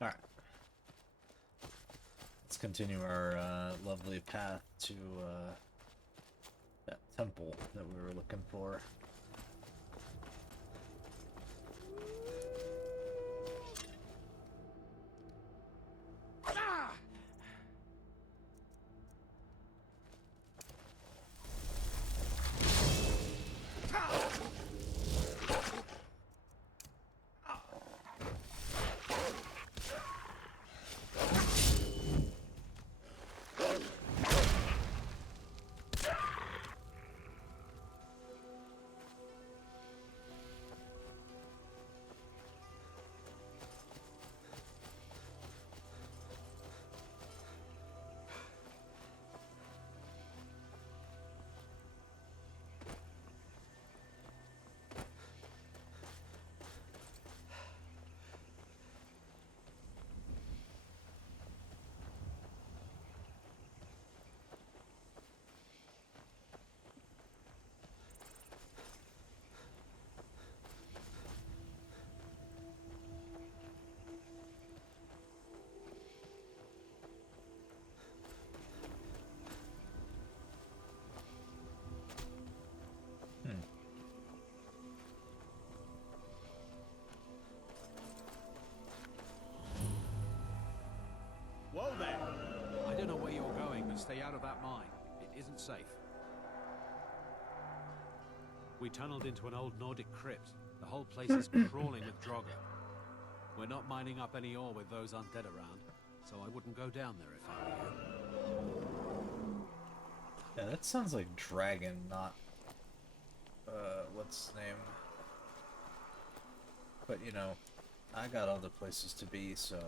Alright. Let's continue our lovely path to that temple that we were looking for. Whoa there! I don't know where you're going, but stay out of that mine. It isn't safe. We tunneled into an old Nordic crypt. The whole place is crawling with Draugr. We're not mining up any ore with those undead around, so I wouldn't go down there if I were you. Yeah, that sounds like dragon, not what's his name? But you know, I got other places to be, so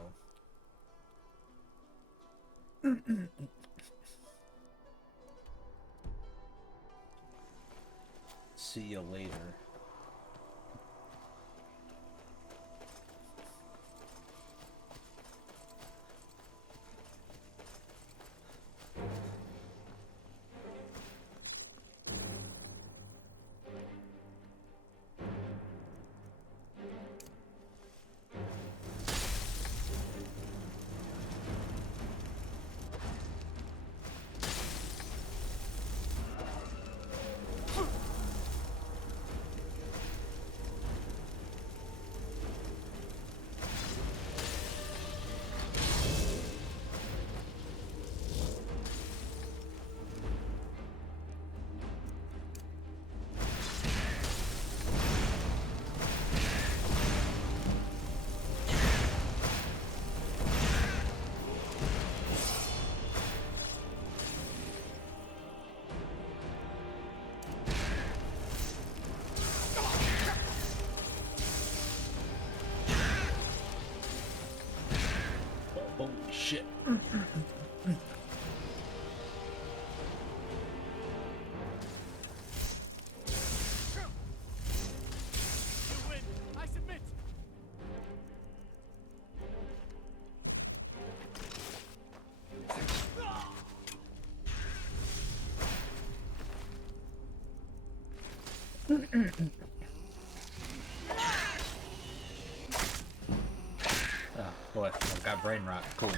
see you later. Holy shit. You win! I submit! Oh boy, I've got brain rot. Cool.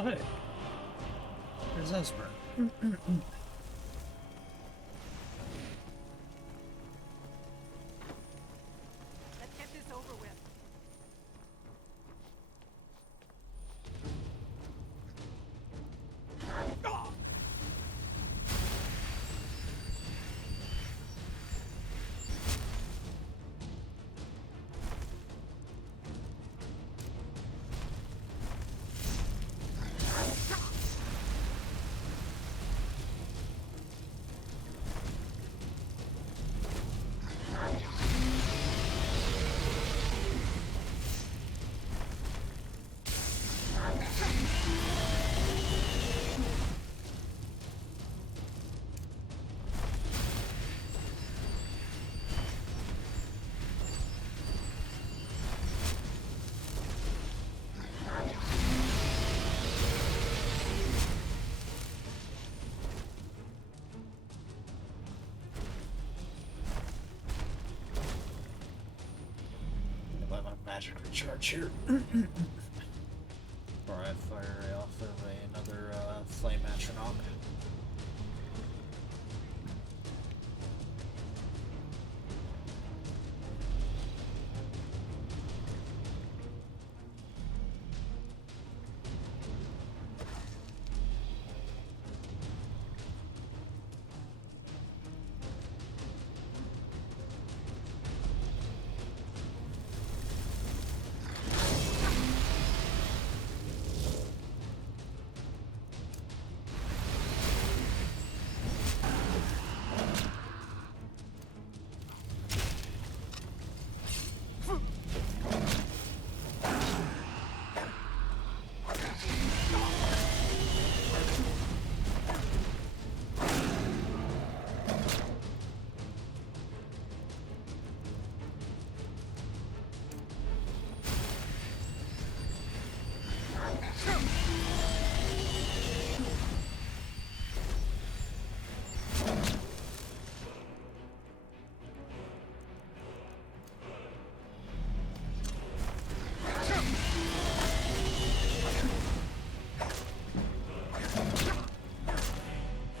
Oh, hey. There's Esper. Let's get this over with. Let my magic recharge here. Before I fire off of another flame astronaut.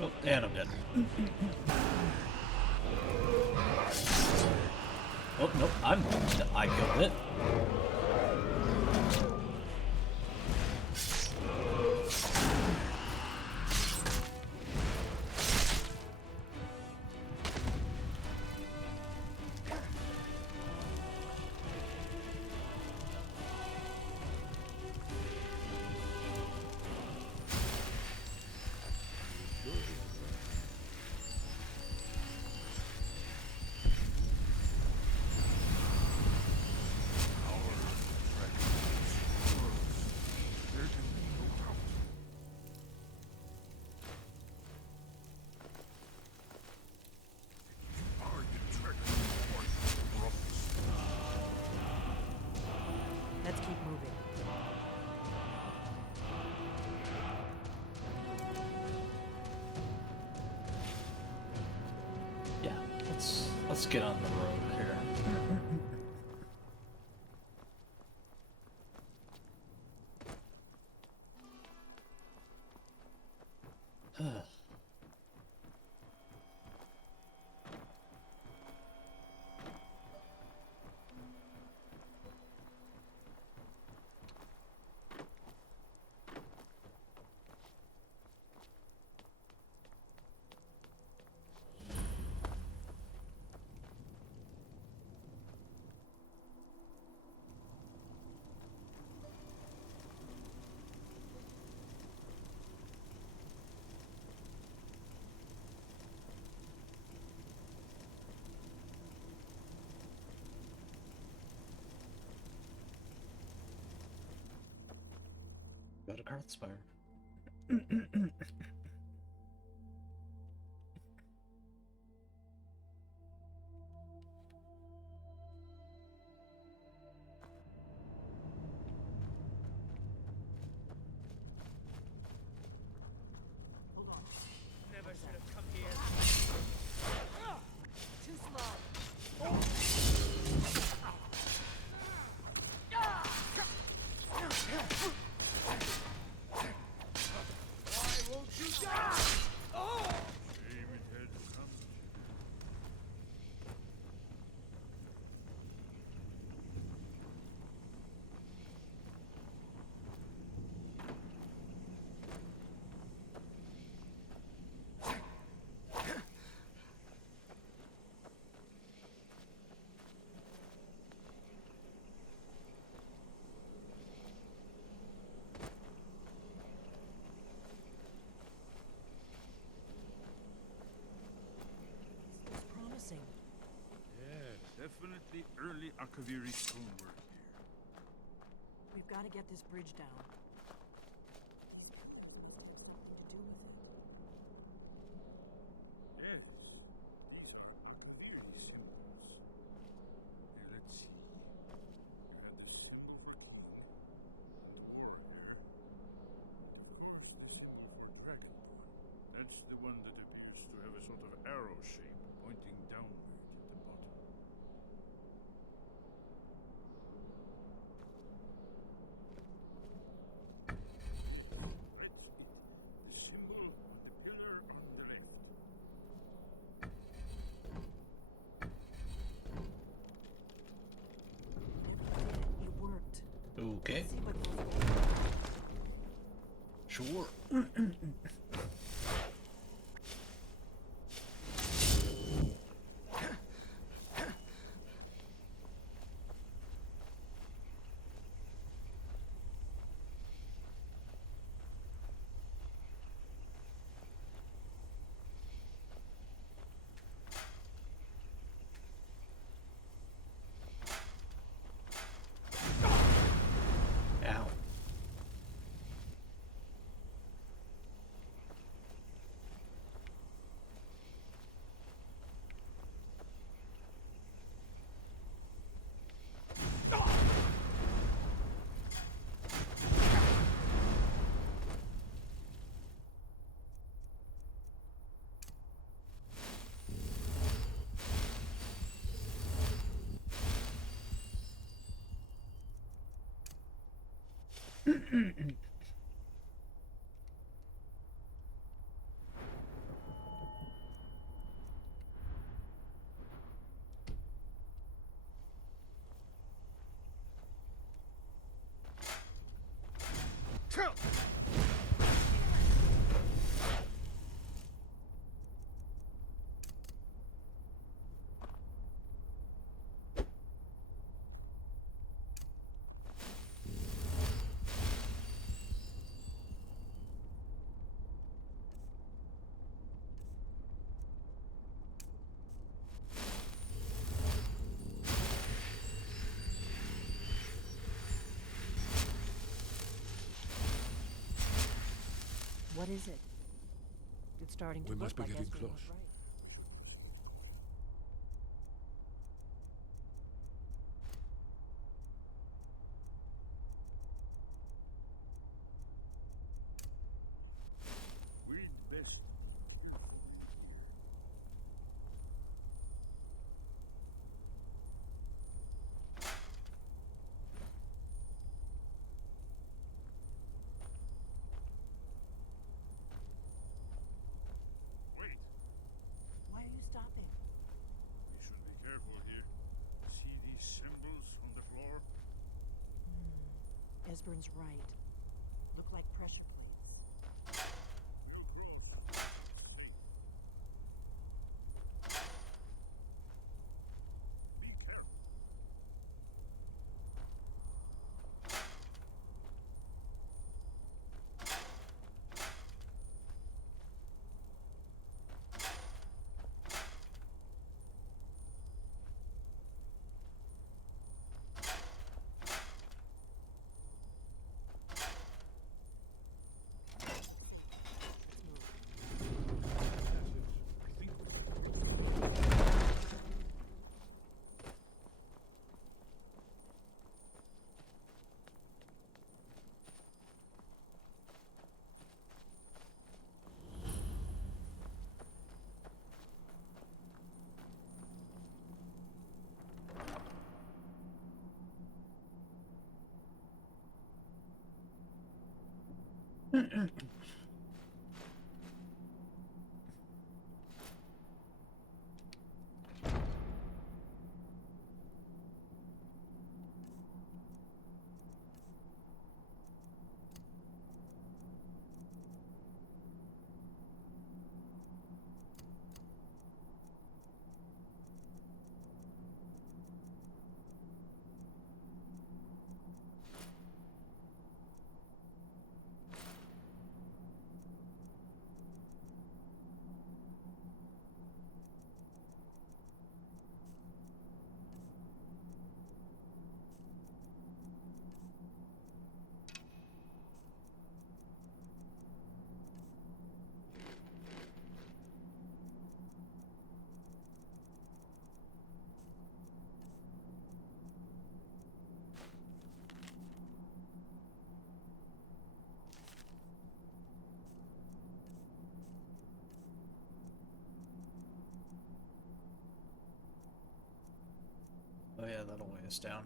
Oh, and I'm dead. Oh, nope, I killed it. Let's keep moving. Yeah, let's get on the road here. Go to Carlspire. Never should have come here. Too slow. Definitely early Akaviri stonework here. We've got to get this bridge down. To do with it. Yes. These are Akaviri symbols. Here, let's see. You have the symbol for king. Door here. Of course, the symbol for dragonborn. That's the one that appears to have a sort of arrow shape pointing downward at the bottom. That's it. The symbol on the pillar on the left. It worked. Okay, See what those sure. Ow. What is it? It's starting to We look must be like getting Espen was close. right. We'd best. Wait, Why are you stopping? we should be careful here. See these symbols on the floor? Esbern's right. Look like pressure plates. We'll cross. Be careful. I think yeah, that'll weigh us down.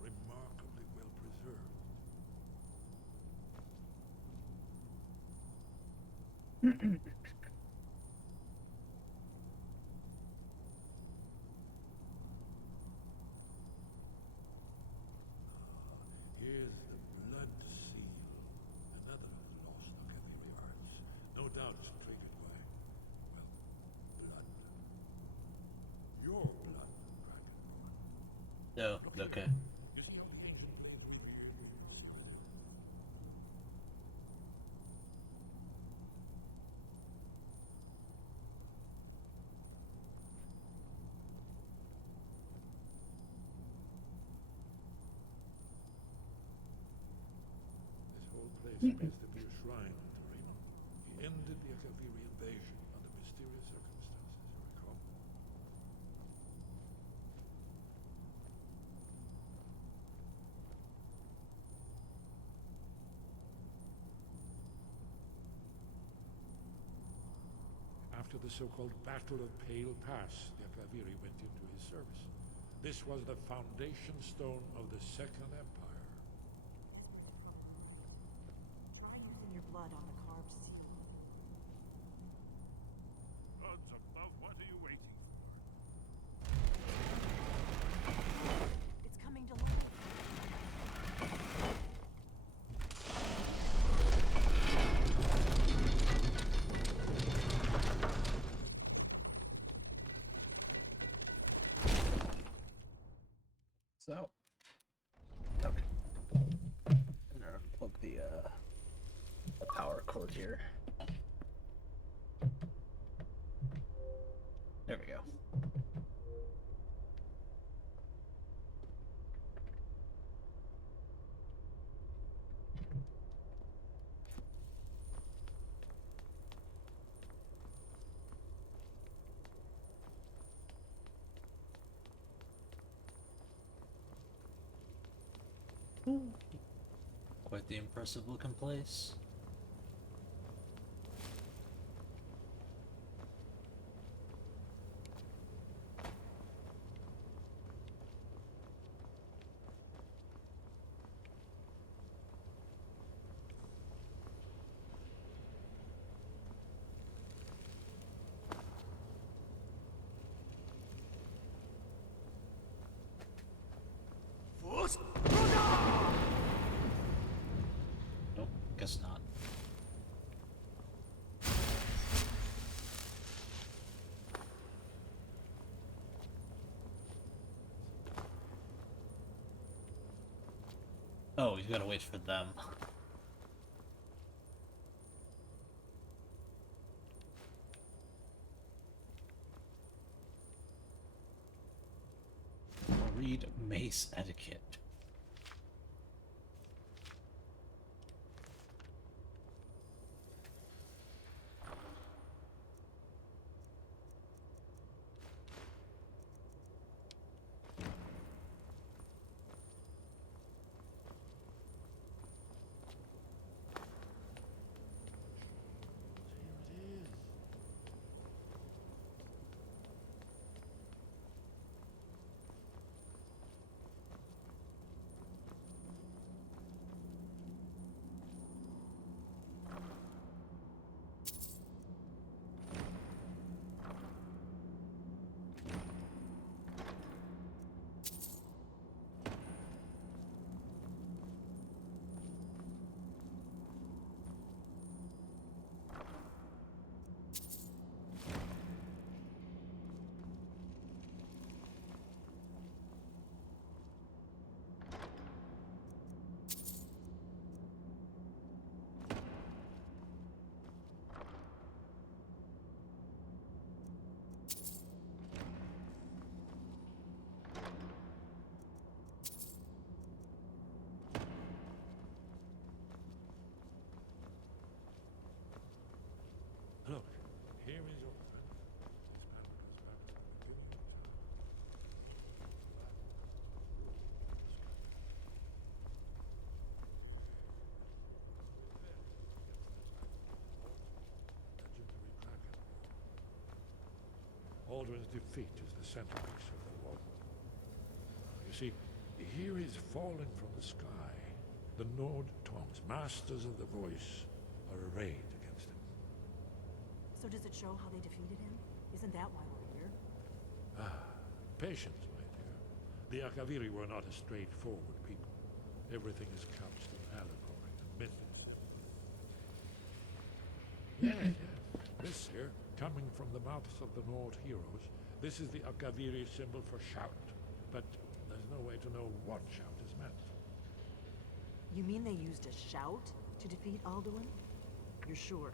Remarkably well preserved. Here's the blood seal. Another lost Akaviri arts. No doubt it's triggered by, well, blood. Your blood, Dragonborn. No, Look okay. here. You see how the ancient blade weaves? This whole place appears to be a shrine to Raymond. He ended the Akaviri invasion under mysterious circumstances, you recall? After the so-called Battle of Pale Pass, the Akaviri went into his service. This was the foundation stone of the Second Empire. Try using your blood on the carved seal. Gods above, what are you waiting for? It's coming to life. So, okay. I'm gonna plug the power cord here. There we go. Quite the impressive looking place. Nope, guess not. Oh, you gotta wait for them. Read mace etiquette. Here it is. Alduin's defeat is the centerpiece of the war. You see, here he's falling from the sky. The Nord tongues, masters of the voice, are arrayed against him. So does it show how they defeated him? Isn't that why we're here? Patience, my dear. The Akaviri were not a straightforward people. Everything is couched in allegory and mythicism. Yes. This here, coming from the mouths of the Nord heroes, this is the Akaviri symbol for shout. But there's no way to know what shout is meant. You mean they used a shout to defeat Alduin? You're sure?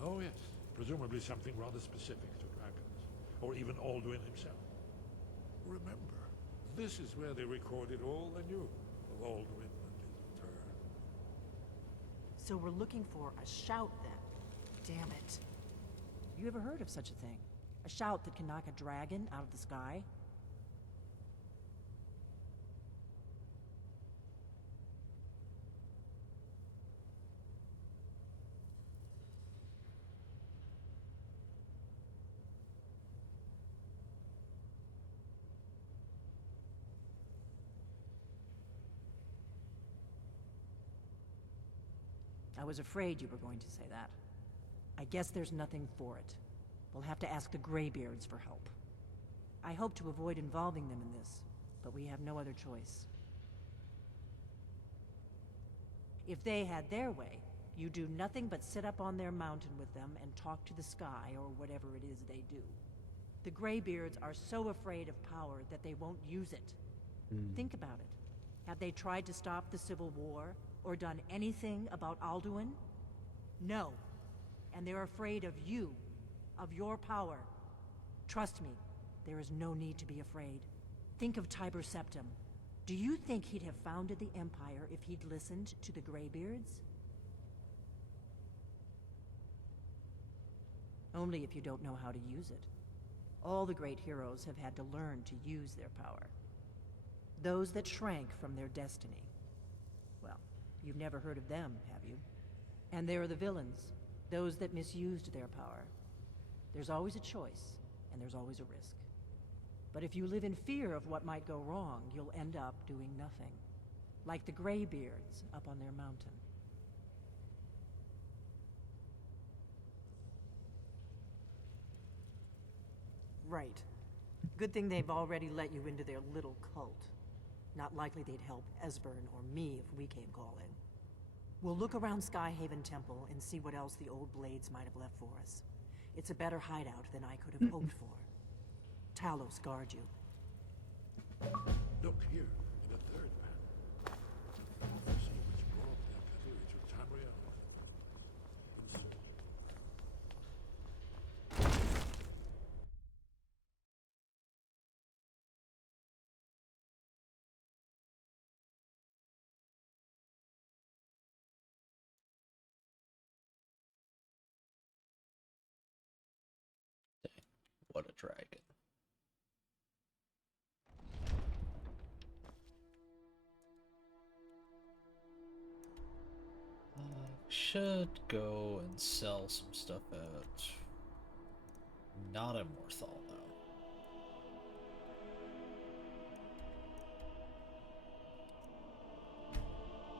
Oh yes, presumably something rather specific to dragons, or even Alduin himself. Remember, this is where they recorded all they knew of Alduin and his return. So we're looking for a shout then. Damn it. You ever heard of such a thing? A shout that can knock a dragon out of the sky? I was afraid you were going to say that. I guess there's nothing for it. We'll have to ask the Greybeards for help. I hope to avoid involving them in this, but we have no other choice. If they had their way, you do nothing but sit up on their mountain with them and talk to the sky or whatever it is they do. The Greybeards are so afraid of power that they won't use it. Think about it. Have they tried to stop the Civil War or done anything about Alduin? No. And they're afraid of you, of your power. Trust me, there is no need to be afraid. Think of Tiber Septim. Do you think he'd have founded the Empire if he'd listened to the Greybeards? Only if you don't know how to use it. All the great heroes have had to learn to use their power. Those that shrank from their destiny. Well, you've never heard of them, have you? And there are the villains, those that misused their power. There's always a choice, and there's always a risk. But if you live in fear of what might go wrong, you'll end up doing nothing. Like the Greybeards up on their mountain. Right. Good thing they've already let you into their little cult. Not likely they'd help Esbern or me if we came calling. We'll look around Skyhaven Temple and see what else the old Blades might have left for us. It's a better hideout than I could have hoped for. Talos guard you. Look here, in a third man. Prophecy which brought the Akaviri to Tamriel. Insert. What a dragon. Should go and sell some stuff at not in Morthal though.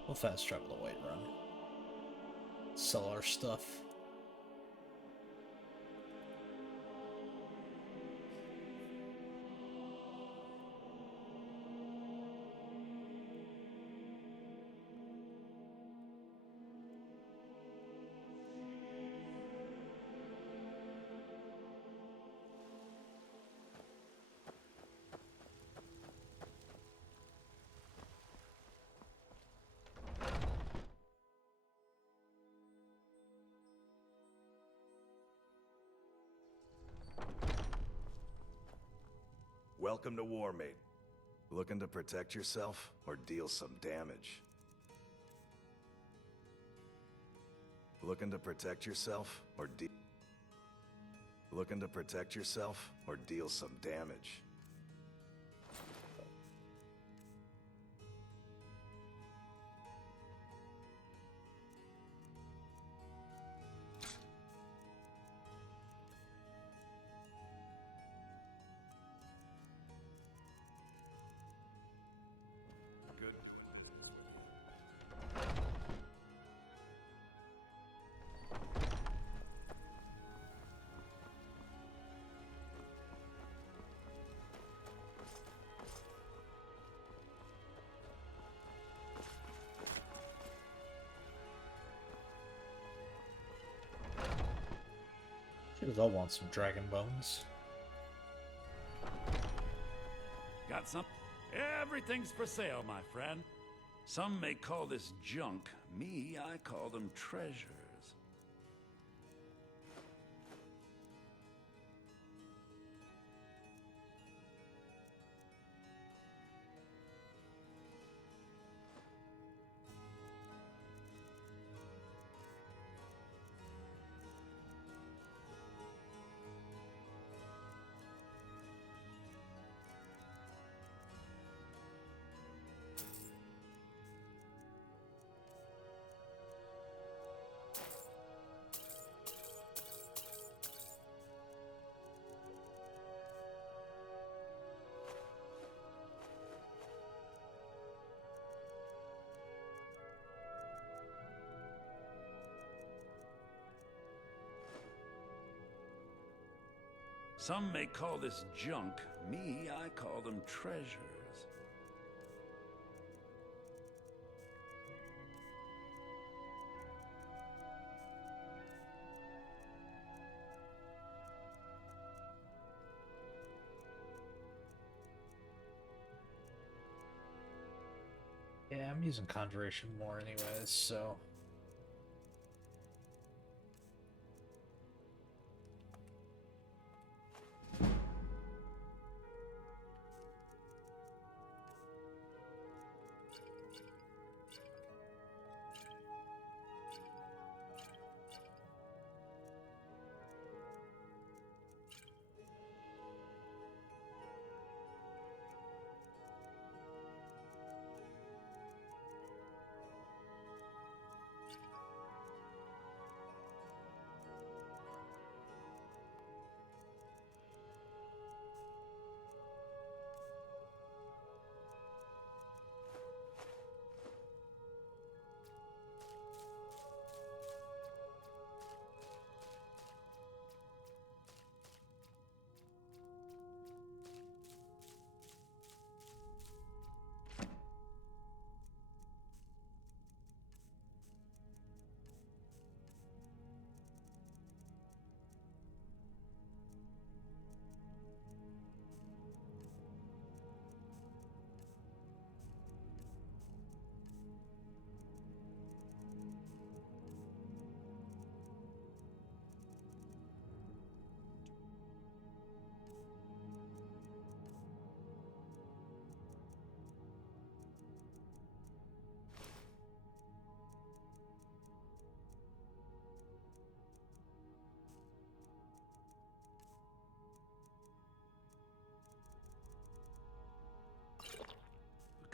We'll fast travel the Whiterun. Sell our stuff. Welcome to War, mate. Looking to protect yourself or deal some damage? Looking to protect yourself or Looking to protect yourself or deal some damage? Because I'll want some dragon bones. Got some? Everything's for sale, my friend. Some may call this junk. Me, I call them treasures. Some may call this junk. Me, I call them treasures. Yeah, I'm using Conjuration more anyways, so...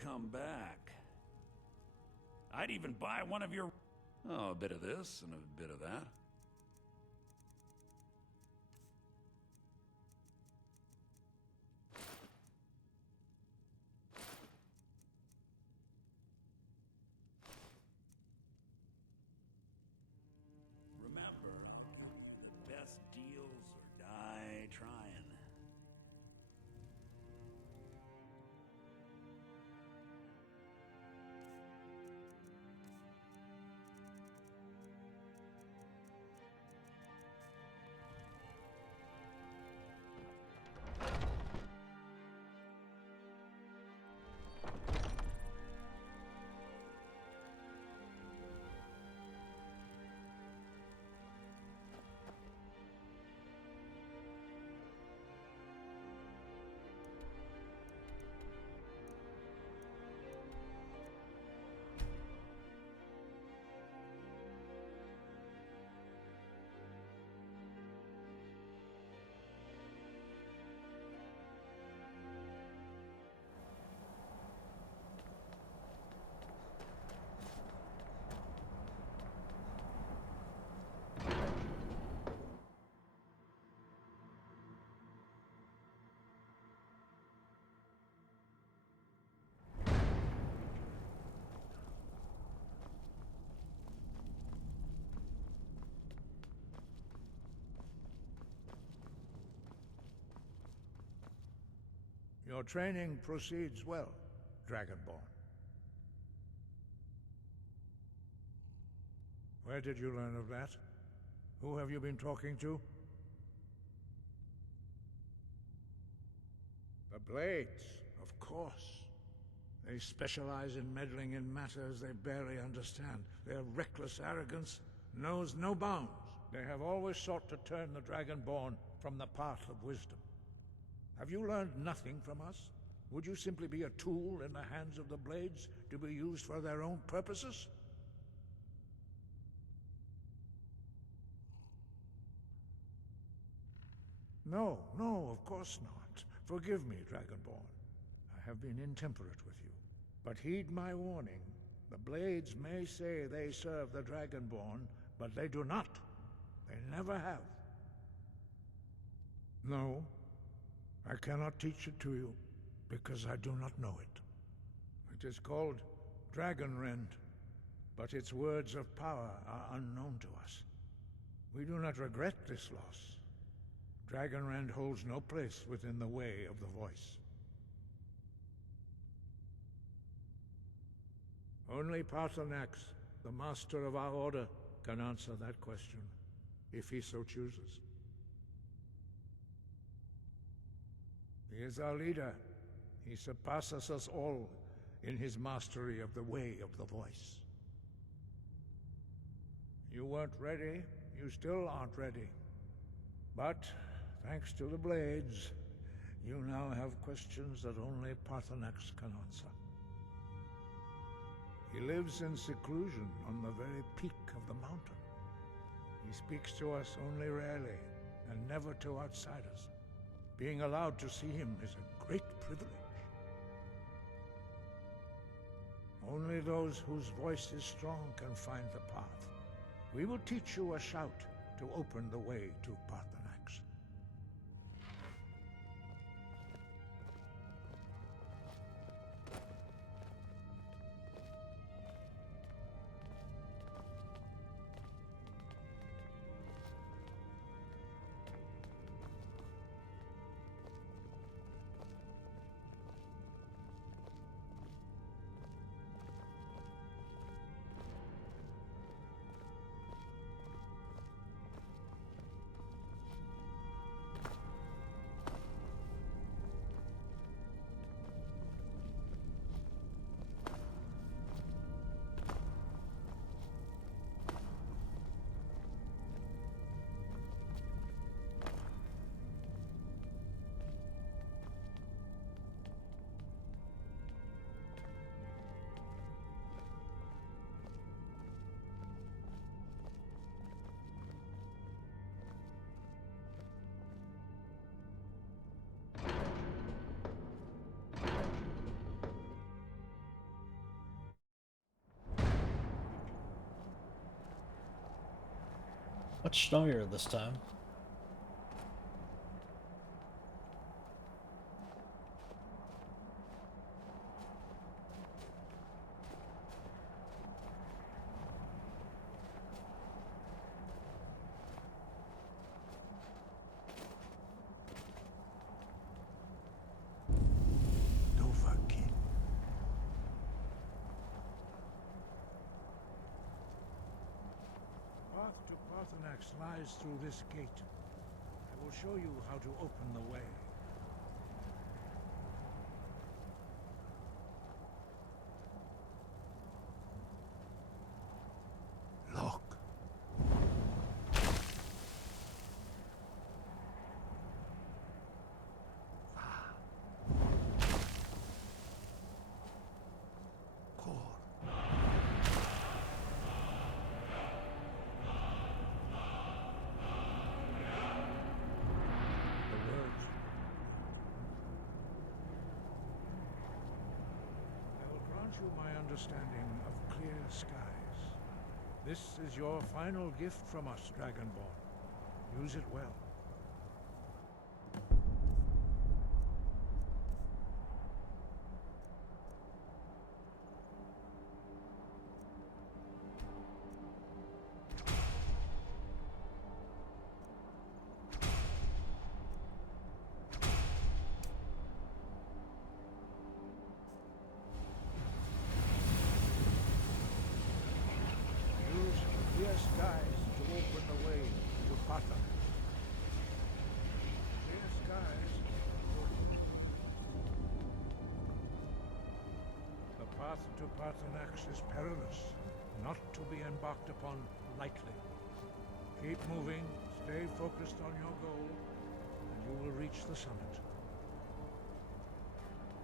Come back. I'd even buy one of your... Oh, a bit of this and a bit of that. Remember, the best deals or die trying. Your training proceeds well, Dragonborn. Where did you learn of that? Who have you been talking to? The Blades, of course. They specialize in meddling in matters they barely understand. Their reckless arrogance knows no bounds. They have always sought to turn the Dragonborn from the path of wisdom. Have you learned nothing from us? Would you simply be a tool in the hands of the Blades to be used for their own purposes? No, no, of course not. Forgive me, Dragonborn. I have been intemperate with you. But heed my warning. The Blades may say they serve the Dragonborn, but they do not. They never have. No, I cannot teach it to you, because I do not know it. It is called Dragonrend, but its words of power are unknown to us. We do not regret this loss. Dragonrend holds no place within the way of the voice. Only Paarthurnax, the master of our order, can answer that question, if he so chooses. He is our leader. He surpasses us all in his mastery of the way of the voice. You weren't ready. You still aren't ready. But, thanks to the Blades, you now have questions that only Paarthurnax can answer. He lives in seclusion on the very peak of the mountain. He speaks to us only rarely, and never to outsiders. Being allowed to see him is a great privilege. Only those whose voice is strong can find the path. We will teach you a shout to open the way to Paarthurnax. Much snowier this time. Novakin. Path to Paarthurnax lies through this gate. I will show you how to open the way. Look. Core. The words. I will grant you my understanding of clear skies. This is your final gift from us, Dragonborn. Use it well. Use clear skies to open the way to Paarthurnax. Clear skies. path to Parthenax is perilous, not to be embarked upon lightly. Keep moving, stay focused on your goal, and you will reach the summit.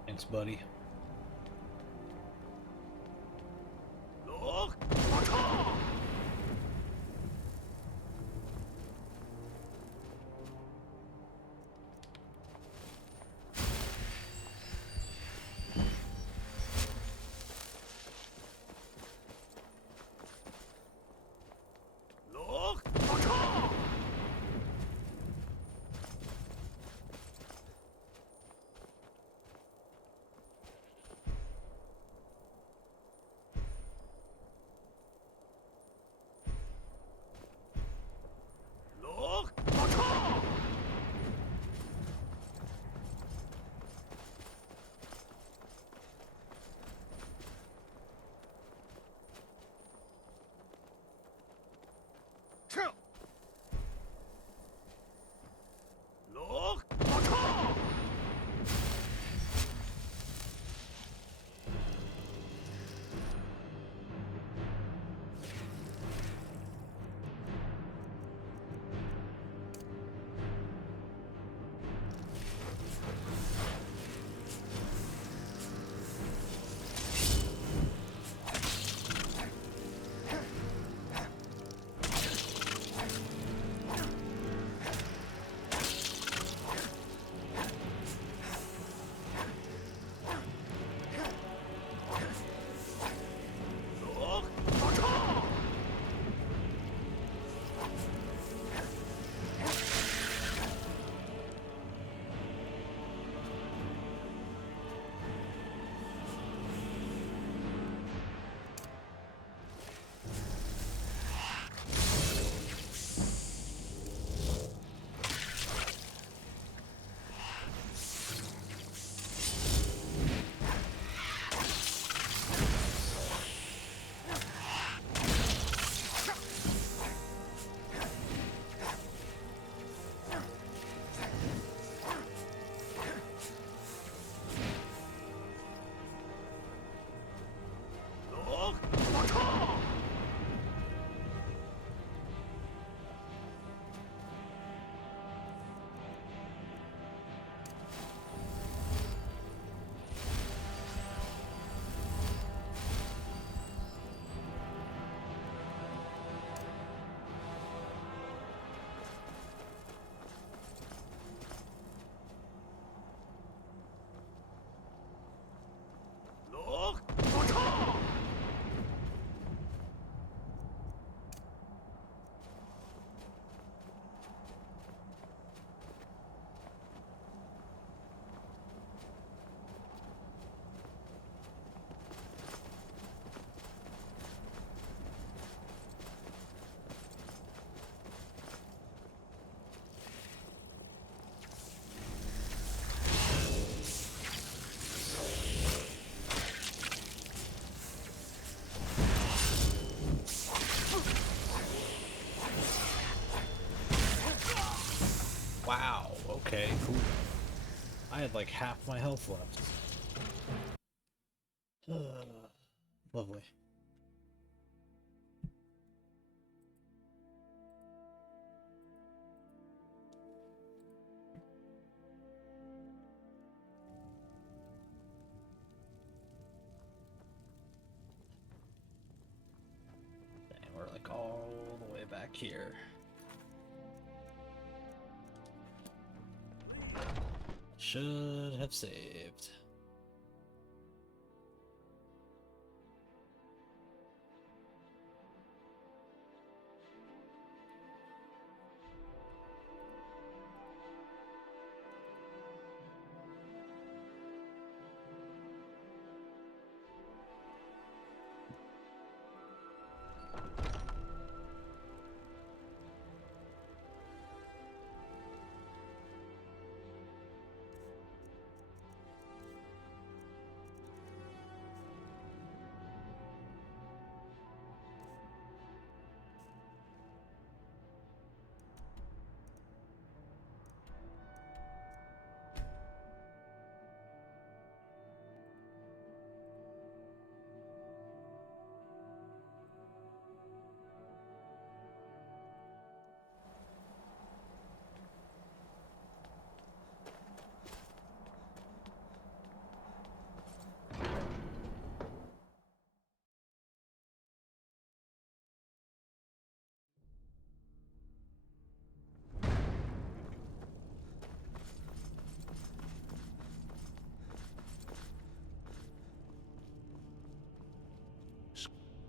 Thanks, buddy. Wow, okay, cool. I had like half my health left. Lovely. And we're like all the way back here. Should have saved.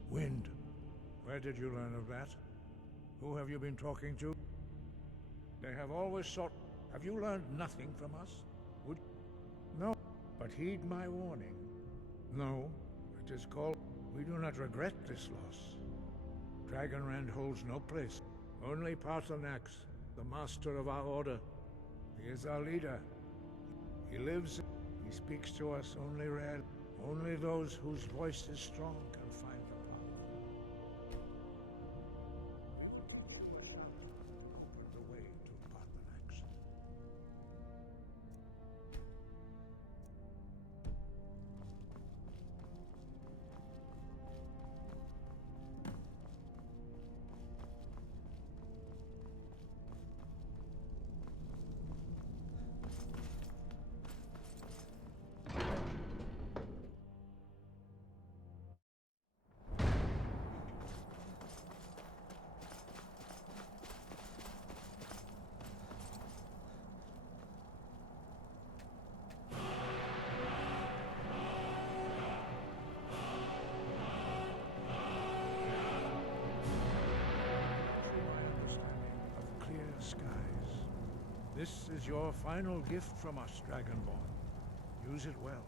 Wind. Where did you learn of that? Who have you been talking to? They have always sought... Have you learned nothing from us? Would... No, but heed my warning. No, it is called... We do not regret this loss. Dragonrend holds no place. Only Paarthurnax, the master of our order. He is our leader. He lives... He speaks to us only rarely. Only those whose voice is strong can find the path. Open the way to Paarthurnax. Skies. This is your final gift from us, Dragonborn. Use it well.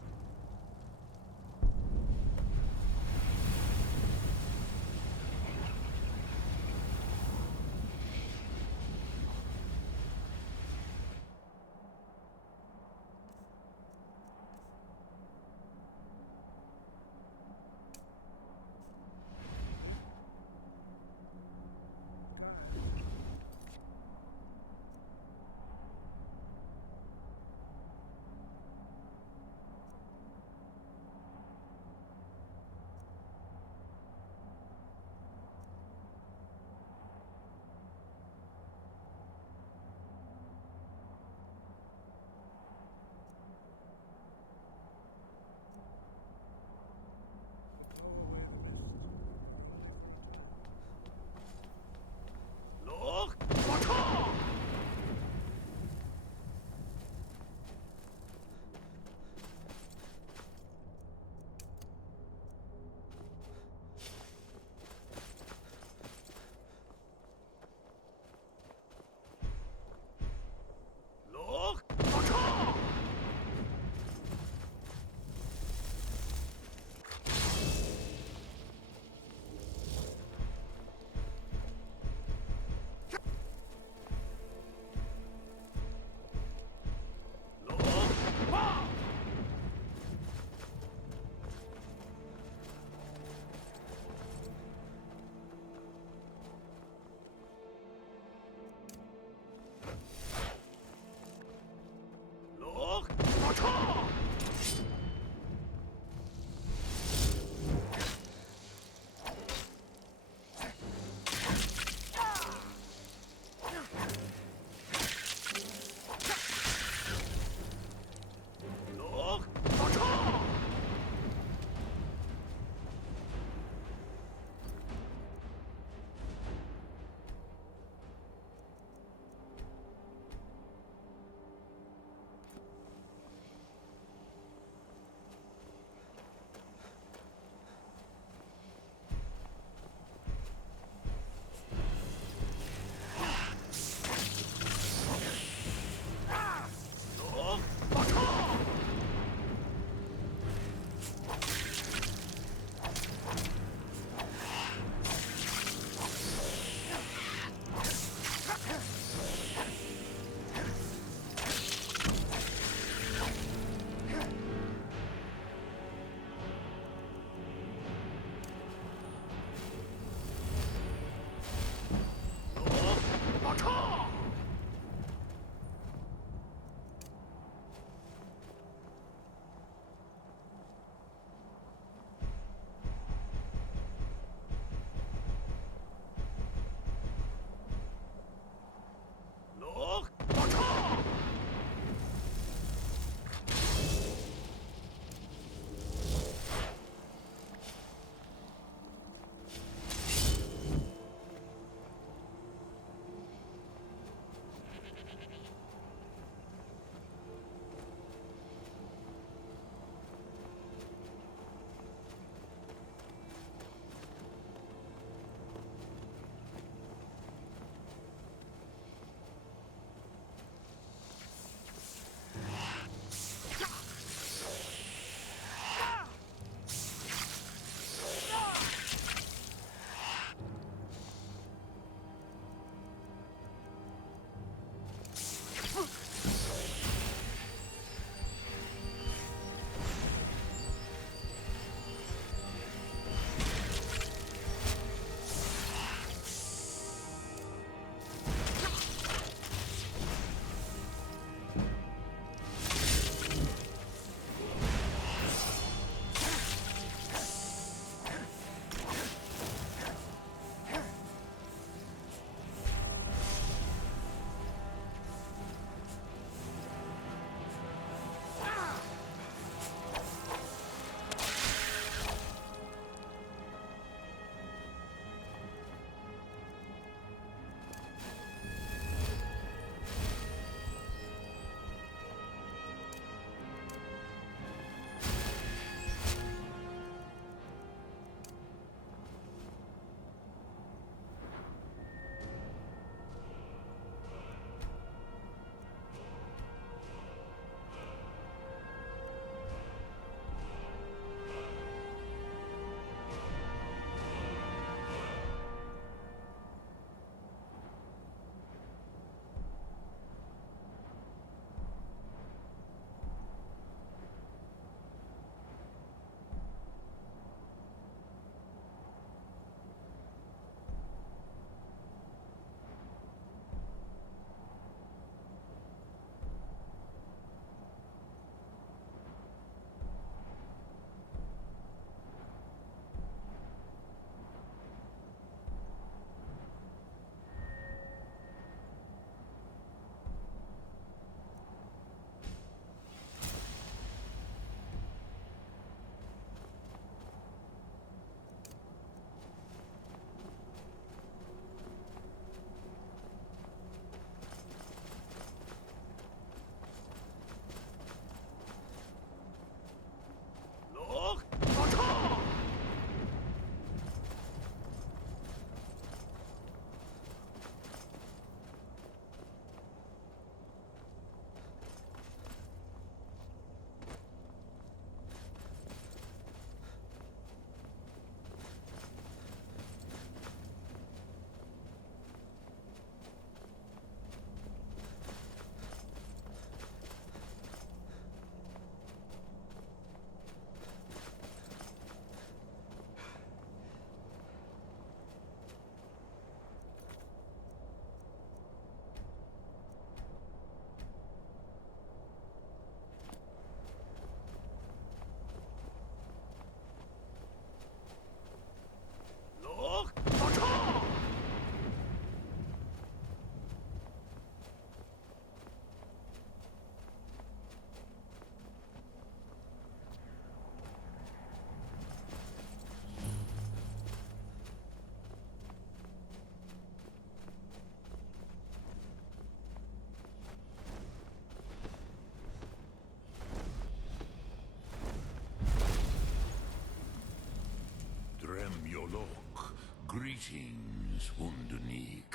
Greetings, Undunik.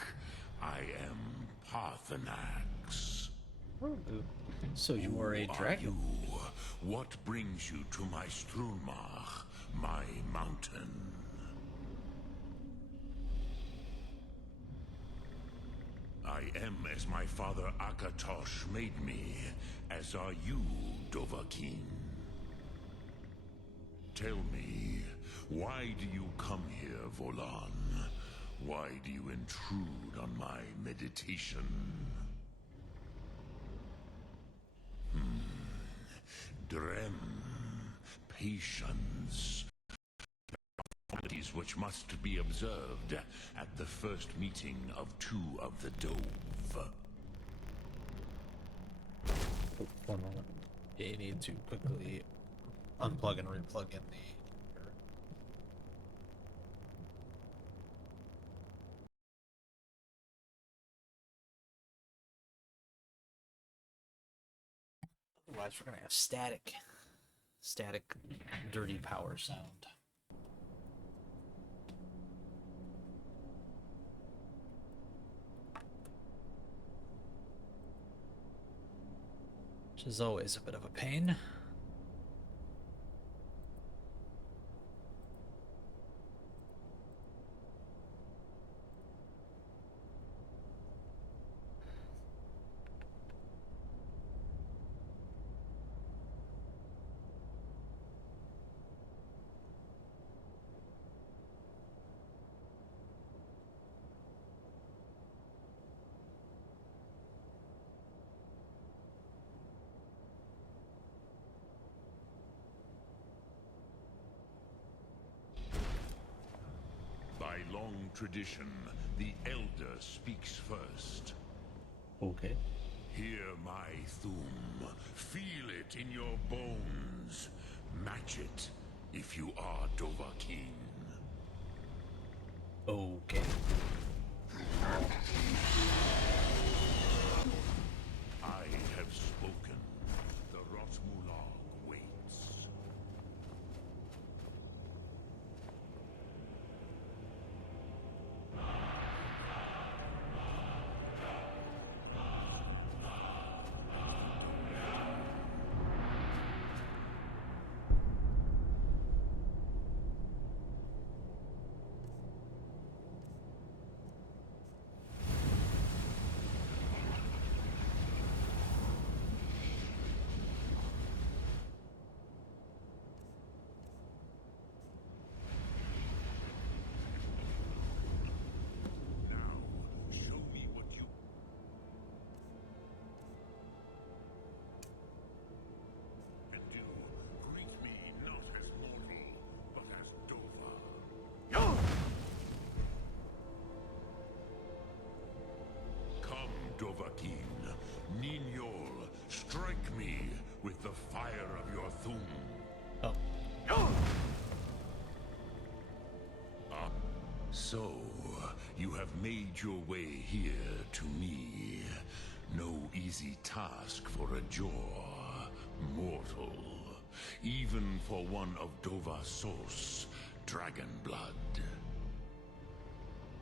I am Parthenax. So you are a Who dragon. you? What brings you to my Strulmach, my mountain? I am as my father Akatosh made me, as are you, Dovahkiin. Tell me, why do you come here, Volan? Why do you intrude on my meditation? Drem, patience, qualities which must be observed at the first meeting of two of the Dove. One moment. You need to quickly unplug and replug in the. Otherwise, we're gonna have static, dirty power sound. Which is always a bit of a pain. By long tradition, the Elder speaks first. Okay. Hear my Thum. Feel it in your bones. Match it if you are Dovahkiin. Okay. I have spoken. The Rotmulag waits. Now, show me what you... And do. Greet me not as mortal, but as Dova. Come, Dovahkiin. Ninyol, strike me with the fire of your Thum. Oh. So, you have made your way here to me. No easy task for a Jor, mortal. Even for one of Dova Sos, dragon blood.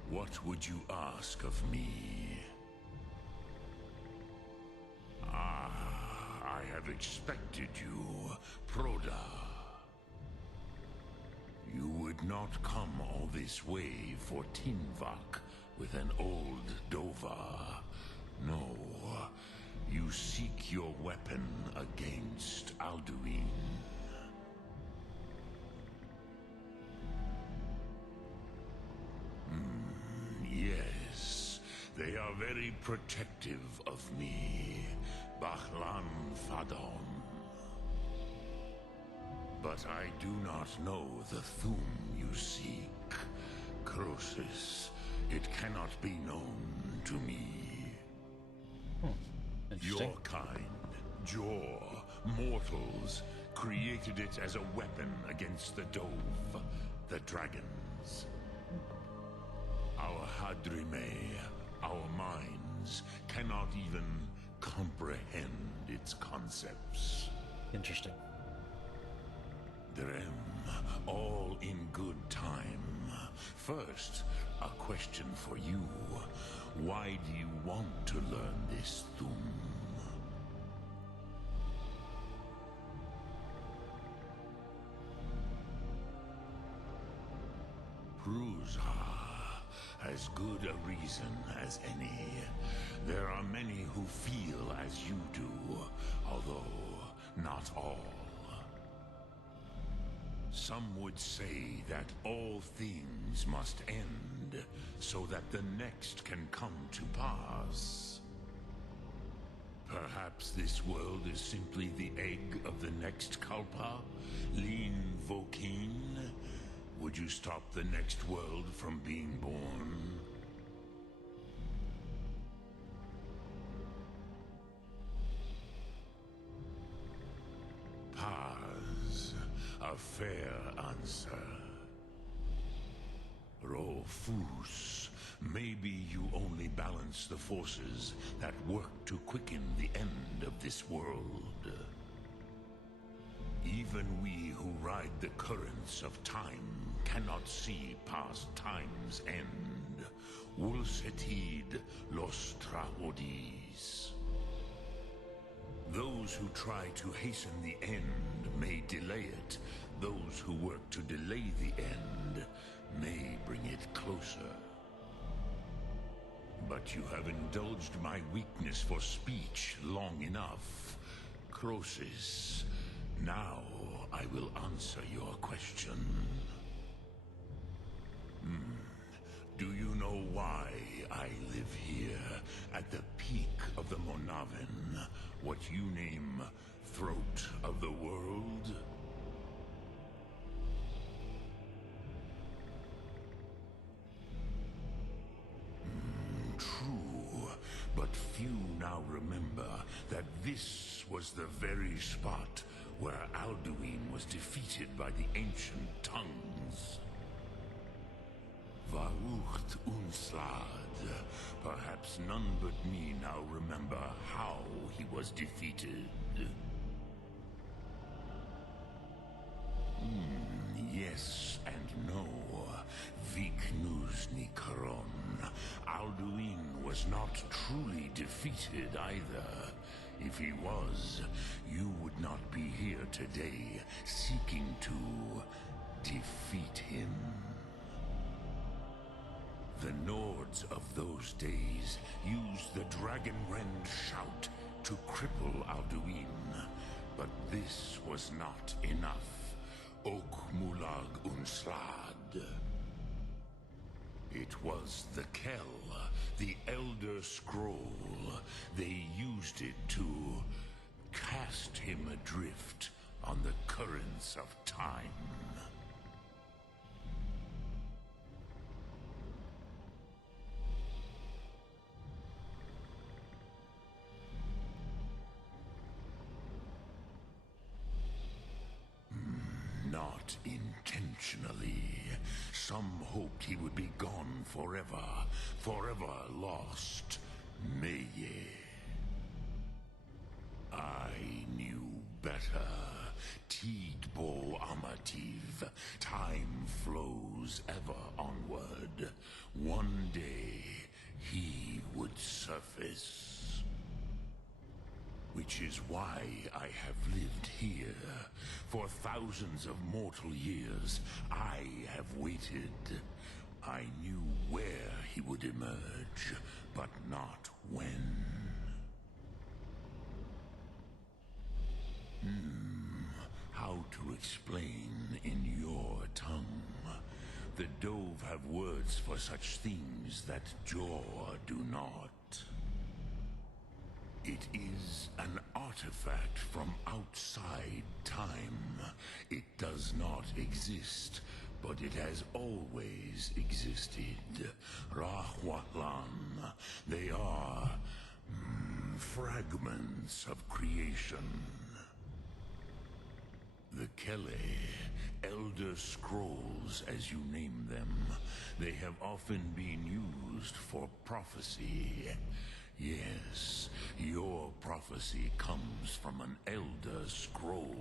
What would you ask of me? I have expected you, Proda. You would not come all this way for Tinvak with an old Dova. No, you seek your weapon against Alduin. Yes, they are very protective of me, Bahlan Fadon. But I do not know the Thum you seek. Croesus, it cannot be known to me. Interesting. Your kind, Jor, mortals, created it as a weapon against the Dove, the dragons. Our Hadrime, our minds, cannot even comprehend its concepts. Interesting. Drem, all in good time. First, a question for you. Why do you want to learn this Thum? Pruzha, as good a reason as any. There are many who feel as you do, although not all. Some would say that all things must end, so that the next can come to pass. Perhaps this world is simply the egg of the next Kalpa, Lin Vokin. Would you stop the next world from being born? Paz, a fair answer. Rofus, maybe you only balance the forces that work to quicken the end of this world. Even we who ride the currents of time cannot see past time's end. Wulsetid los traodis. Those who try to hasten the end may delay it. Those who work to delay the end may bring it closer. But you have indulged my weakness for speech long enough. Croesus, now I will answer your question. Do you know why I live here, at the peak of the Monaven, what you name Throat of the World? True, but few now remember that this was the very spot where Alduin was defeated by the ancient tongues. Varucht Unslad. Perhaps none but me now remember how he was defeated. Yes and no. Viknus Nikaron. Alduin was not truly defeated either. If he was, you would not be here today seeking to defeat him. The Nords of those days used the Dragonrend shout to cripple Alduin, but this was not enough. Ok Mulag Unslad. It was the Kell, the Elder Scroll. They used it to cast him adrift on the currents of time. Not intentionally. Some hoped he would be gone forever, forever lost. Meye. I knew better. Tidbo Amativ. Time flows ever onward. One day, he would surface. Which is why I have lived here. For thousands of mortal years, I have waited. I knew where he would emerge, but not when. How to explain in your tongue? The Dove have words for such things that Jor do not. It is an artifact from outside time. It does not exist, but it has always existed. Rahwatlan. They are fragments of creation. The Kele, Elder Scrolls as you name them, they have often been used for prophecy. Yes, your prophecy comes from an Elder Scroll.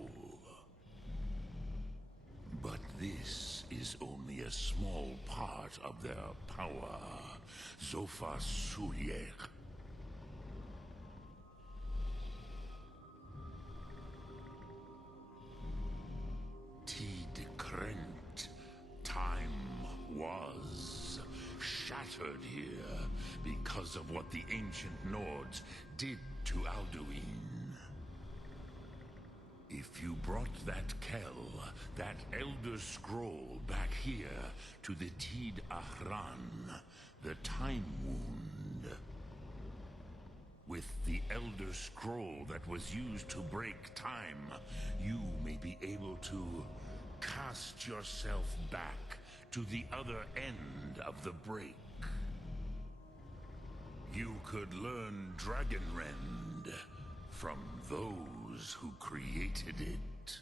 But this is only a small part of their power. Zofa Sulier. Tid Krent. Time was shattered here because of what the ancient Nords did to Alduin. If you brought that Kell, that Elder Scroll back here to the Tid Ahran, the Time Wound, with the Elder Scroll that was used to break time, you may be able to cast yourself back to the other end of the break. You could learn Dragonrend from those who created it.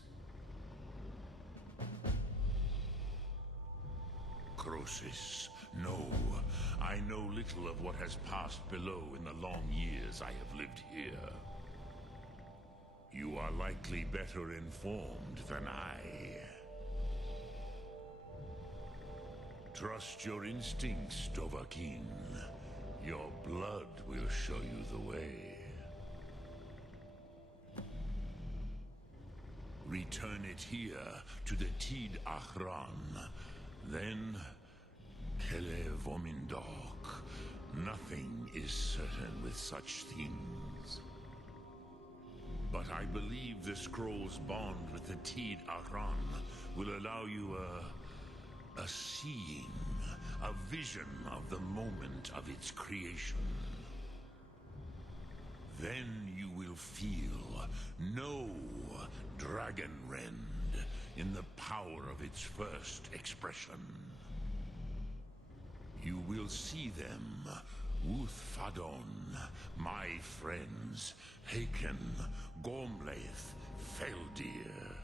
Crosis, no. I know little of what has passed below in the long years I have lived here. You are likely better informed than I. Trust your instincts, Dovahkiin. Your blood will show you the way. Return it here to the Tid Ahran. Then, Kele Vomindok. Nothing is certain with such things. But I believe the scroll's bond with the Tid Ahran will allow you a seeing, a vision of the moment of its creation. Then you will feel, know Dragonrend in the power of its first expression. You will see them, Wuthfadon, my friends, Haken, Gormlaith, Feldir.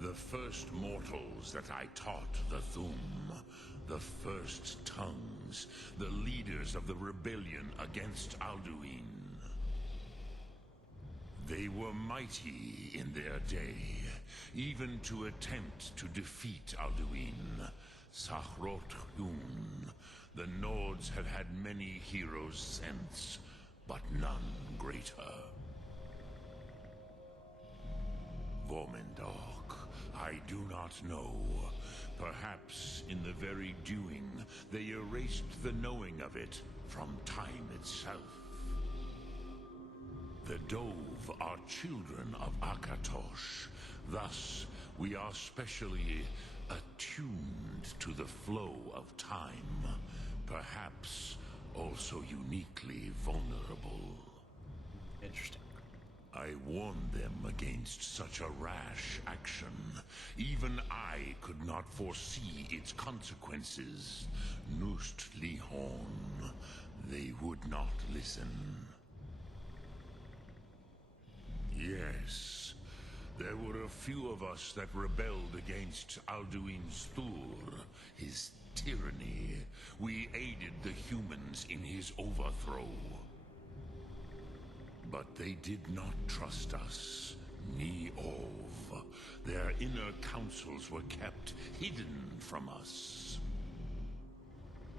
The first mortals that I taught the Thum, the first tongues, the leaders of the rebellion against Alduin. They were mighty in their day, even to attempt to defeat Alduin. Sahrot Hun, the Nords have had many heroes since, but none greater. Vormendok, I do not know. Perhaps in the very doing, they erased the knowing of it from time itself. The Dove are children of Akatosh. Thus, we are specially attuned to the flow of time. Perhaps also uniquely vulnerable. Interesting. I warned them against such a rash action. Even I could not foresee its consequences. Nust Lihon, they would not listen. Yes, there were a few of us that rebelled against Alduin's Thur, his tyranny. We aided the humans in his overthrow. But they did not trust us, ni Ov. Their inner councils were kept hidden from us.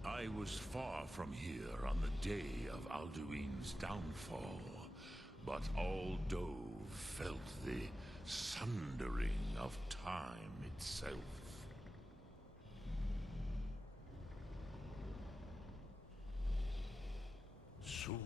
I was far from here on the day of Alduin's downfall, but all Dove felt the sundering of time itself. Soon